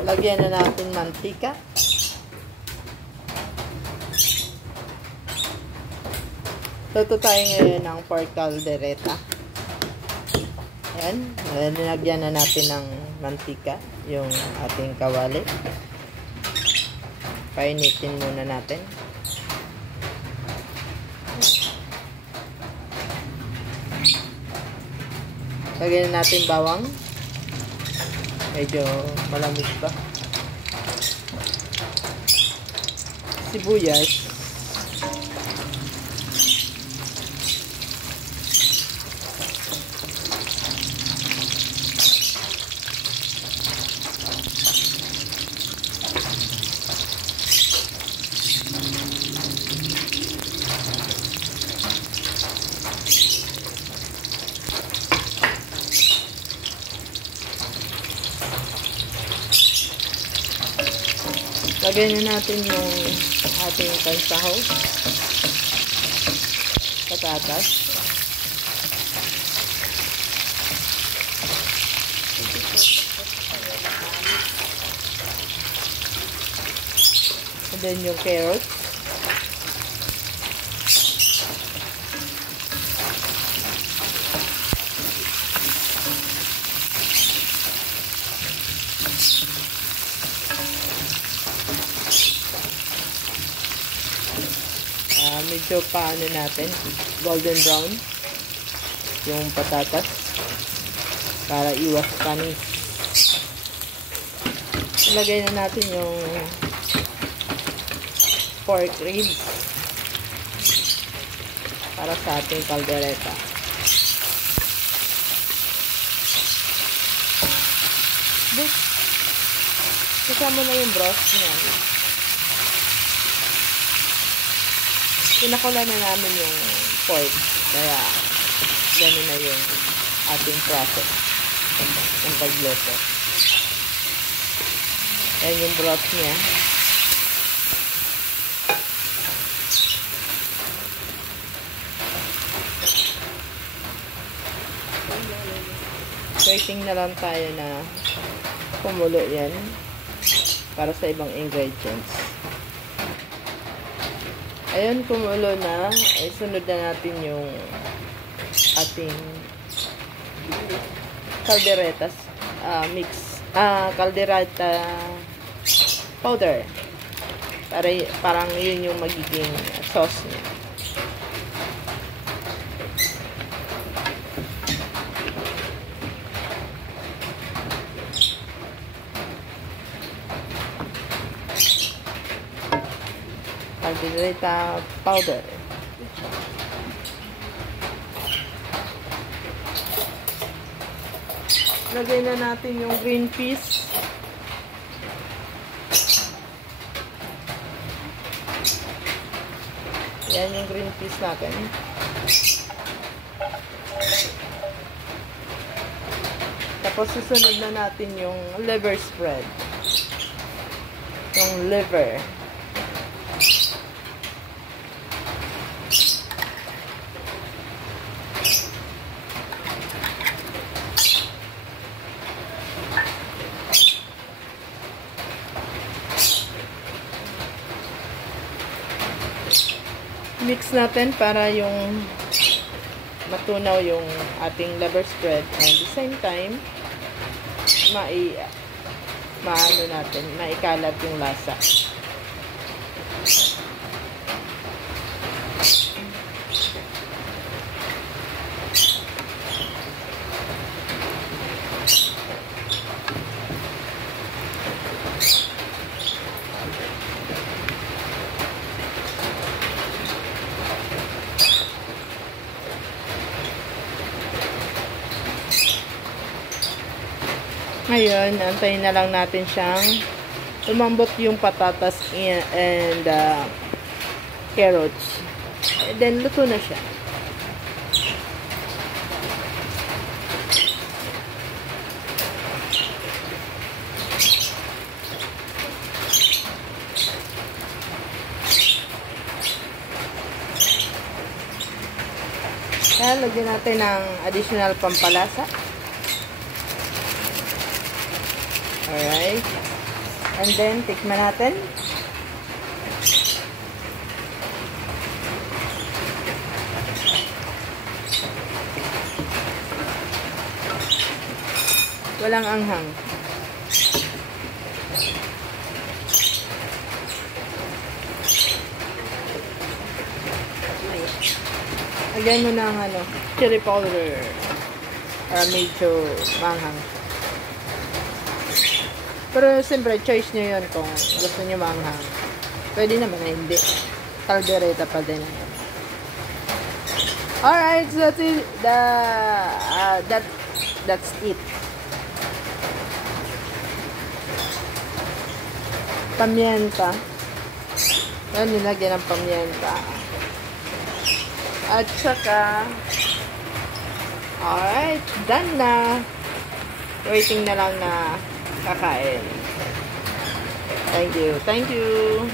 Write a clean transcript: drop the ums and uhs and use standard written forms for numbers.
Lagyan na natin mantika. Luto tayo ngayon ng pork caldereta. Ayan. Nilagyan na natin ng mantika yung ating kawali. Painitin muna natin. Lagyan na natin bawang. Medyo malamig pa. Sibuyas. Lagyan na natin yung ating pansahaw, patatas, and then yung carrots, medyo paano natin, golden brown yung patatas para iwas panis. Ilagay na natin yung pork ribs para sa ating caldereta. Kasama na yung broth niya. Pinakulan na namin yung pork, kaya ganun na yung ating process ng pagluto. Ayan yung broth niya. Waiting na lang tayo na kumulo yan para sa ibang ingredients. Ayun, kumulo na. Ay, sunod na natin yung ating calderetas mix. Caldereta powder. Parang yun yung magiging sauce niya. Caldereta powder. Lagay na natin yung green peas. Yan yung green peas natin. Tapos susunod na natin yung liver spread. Yung liver. Mix natin para yung matunaw yung ating liver spread, and at the same time maikalat yung lasa. Ngayon, antayin na lang natin siyang lumambot yung patatas and carrots. And then, luto na siya. Kaya, lagyan natin ng additional pampalasa. Alright. And then, tikman natin. Walang anghang. Lagyan mo ng chili powder. Para medyo manghang. Pero siyempre, choice nyo yun kung gusto nyo manghang. Pwede naman na hindi. Caldereta pa din. Alright, so that's it. That's it. Pamienta. Yan, nilagyan ng pamienta. At saka, alright, done na. Waiting na lang na kakain. Thank you. Thank you.